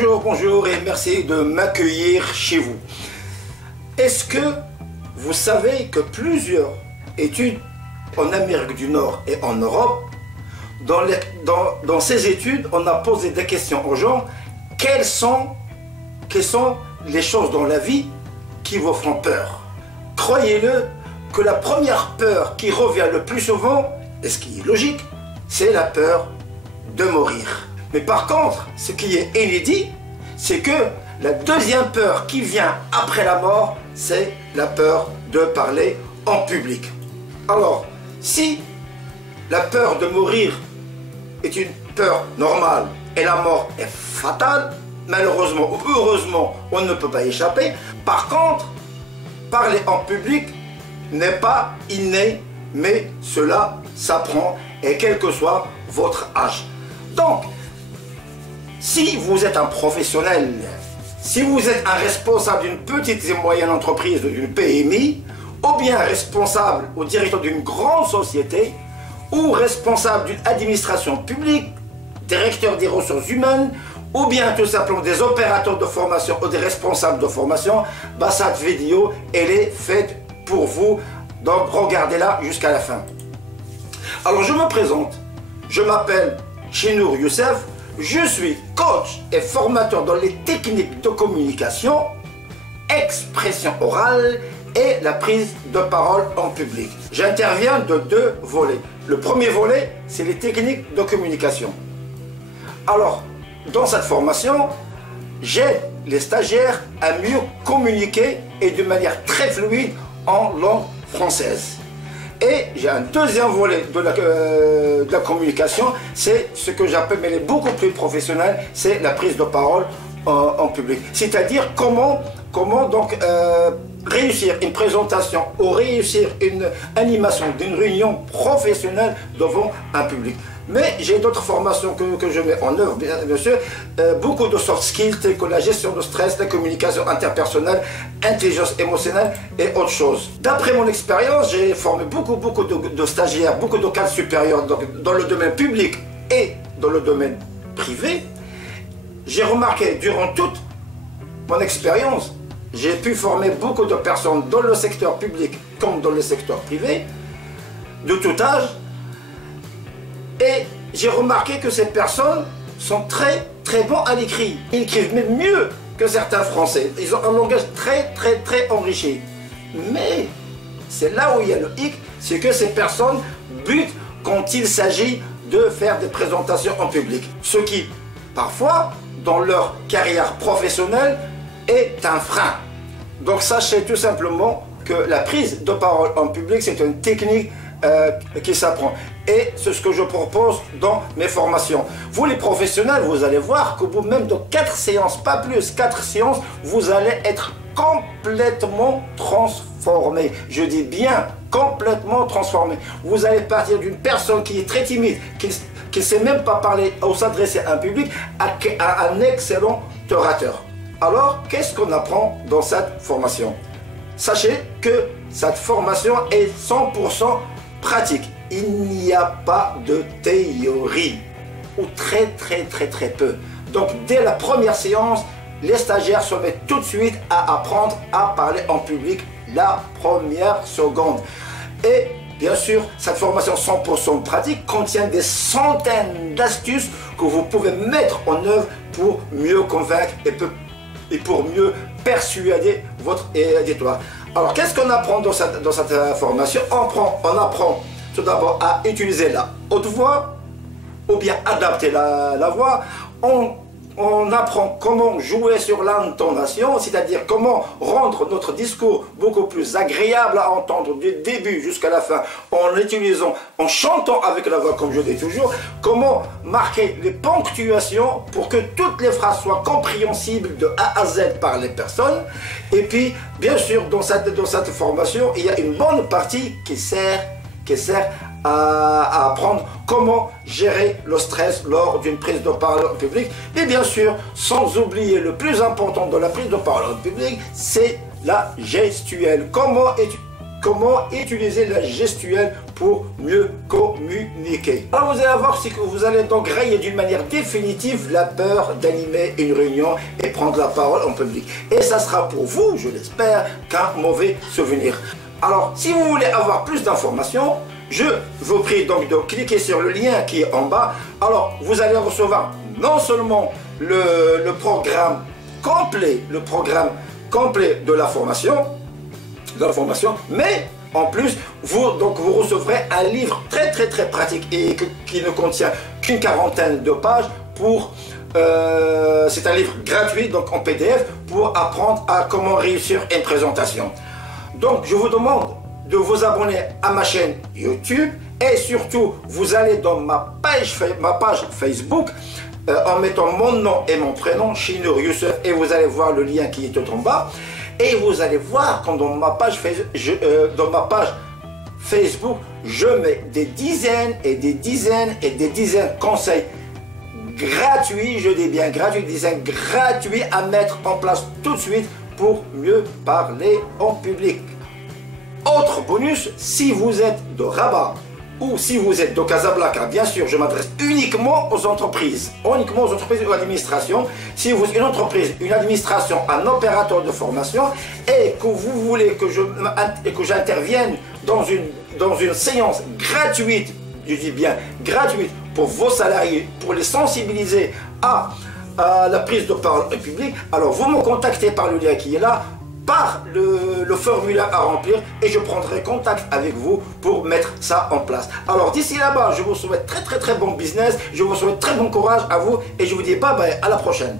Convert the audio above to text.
Bonjour, bonjour et merci de m'accueillir chez vous. Est-ce que vous savez que plusieurs études en Amérique du Nord et en Europe, dans ces études, on a posé des questions aux gens. Quelles sont les choses dans la vie qui vous font peur? Croyez-le que la première peur qui revient le plus souvent, et ce qui est logique, c'est la peur de mourir. Mais par contre, ce qui est inédit, c'est que la deuxième peur qui vient après la mort, c'est la peur de parler en public. Alors, si la peur de mourir est une peur normale et la mort est fatale, malheureusement ou heureusement, on ne peut pas y échapper. Par contre, parler en public n'est pas inné, mais cela s'apprend, et quel que soit votre âge. Donc, si vous êtes un professionnel, si vous êtes un responsable d'une petite et moyenne entreprise, d'une PMI, ou bien responsable ou directeur d'une grande société, ou responsable d'une administration publique, directeur des ressources humaines, ou bien tout simplement des opérateurs de formation ou des responsables de formation, bah, cette vidéo, elle est faite pour vous. Donc regardez-la jusqu'à la fin. Alors je me présente, je m'appelle Chinour Youssef, je suis coach et formateur dans les techniques de communication, expression orale et la prise de parole en public. J'interviens de deux volets. Le premier volet, c'est les techniques de communication. Alors, dans cette formation, j'aide les stagiaires à mieux communiquer et de manière très fluide en langue française. Et j'ai un deuxième volet de la communication, c'est ce que j'appelle, mais elle est beaucoup plus professionnelle, c'est la prise de parole en public. C'est-à-dire comment donc réussir une présentation ou réussir une animation d'une réunion professionnelle devant un public. Mais j'ai d'autres formations que je mets en œuvre, bien sûr, beaucoup de soft skills tels que la gestion de stress, la communication interpersonnelle, intelligence émotionnelle et autres choses. D'après mon expérience, j'ai formé beaucoup de stagiaires, beaucoup de cadres supérieurs dans le domaine public et dans le domaine privé. J'ai remarqué durant toute mon expérience, j'ai pu former beaucoup de personnes dans le secteur public comme dans le secteur privé, de tout âge. Et j'ai remarqué que ces personnes sont très bons à l'écrit. Ils écrivent même mieux que certains Français. Ils ont un langage très enrichi. Mais c'est là où il y a le hic, c'est que ces personnes butent quand il s'agit de faire des présentations en public. Ce qui, parfois, dans leur carrière professionnelle, est un frein. Donc sachez tout simplement que la prise de parole en public, c'est une technique qui s'apprend. Et c'est ce que je propose dans mes formations. Vous les professionnels, vous allez voir qu'au bout même de 4 séances, pas plus, 4 séances, vous allez être complètement transformé. Je dis bien complètement transformé. Vous allez partir d'une personne qui est très timide, qui ne sait même pas parler ou s'adresser à un public, à un excellent orateur. Alors, qu'est-ce qu'on apprend dans cette formation? Sachez que cette formation est 100% pratique. Il n'y a pas de théorie, ou très peu. Donc dès la première séance, les stagiaires se mettent tout de suite à apprendre à parler en public la première seconde. Et bien sûr, cette formation 100% pratique contient des centaines d'astuces que vous pouvez mettre en œuvre pour mieux convaincre et pour mieux persuader votre auditoire. Alors, qu'est-ce qu'on apprend dans cette formation? On apprend tout d'abord à utiliser la haute voix, ou bien adapter la voix. On apprend comment jouer sur l'intonation, c'est-à-dire comment rendre notre discours beaucoup plus agréable à entendre du début jusqu'à la fin, en chantant avec la voix, comme je dis toujours, comment marquer les ponctuations pour que toutes les phrases soient compréhensibles de A à Z par les personnes. Et puis, bien sûr, dans cette formation, il y a une bonne partie qui sert à apprendre comment gérer le stress lors d'une prise de parole en public. Et bien sûr, sans oublier le plus important de la prise de parole en public, c'est la gestuelle. Comment comment utiliser la gestuelle pour mieux communiquer. Alors vous allez voir, c'est que vous allez donc rayer d'une manière définitive la peur d'animer une réunion et prendre la parole en public. Et ça sera pour vous, je l'espère, qu'un mauvais souvenir. Alors, si vous voulez avoir plus d'informations, je vous prie donc de cliquer sur le lien qui est en bas. Alors, vous allez recevoir non seulement le programme complet de la formation, mais en plus, vous recevrez un livre très pratique et qui ne contient qu'une quarantaine de pages pour... c'est un livre gratuit, donc en PDF, pour apprendre à comment réussir une présentation. Donc, je vous demande de vous abonner à ma chaîne YouTube et surtout, vous allez dans ma page Facebook en mettant mon nom et mon prénom, Chinur Youssef, et vous allez voir le lien qui est tout en bas. Et vous allez voir quand dans ma page Facebook, je mets des dizaines et des dizaines et des dizaines de conseils gratuits, je dis bien gratuits, dizaines gratuits à mettre en place tout de suite pour mieux parler en public. Autre bonus, si vous êtes de Rabat ou si vous êtes de Casablanca, bien sûr, je m'adresse uniquement aux entreprises et aux administrations. Si vous êtes une entreprise, une administration, un opérateur de formation et que vous voulez que j'intervienne dans une séance gratuite, je dis bien gratuite, pour vos salariés, pour les sensibiliser à la prise de parole en public, alors vous me contactez par le lien qui est là, par le formulaire à remplir et je prendrai contact avec vous pour mettre ça en place. Alors d'ici là-bas, je vous souhaite très bon business, je vous souhaite très bon courage à vous et je vous dis bye bye, à la prochaine.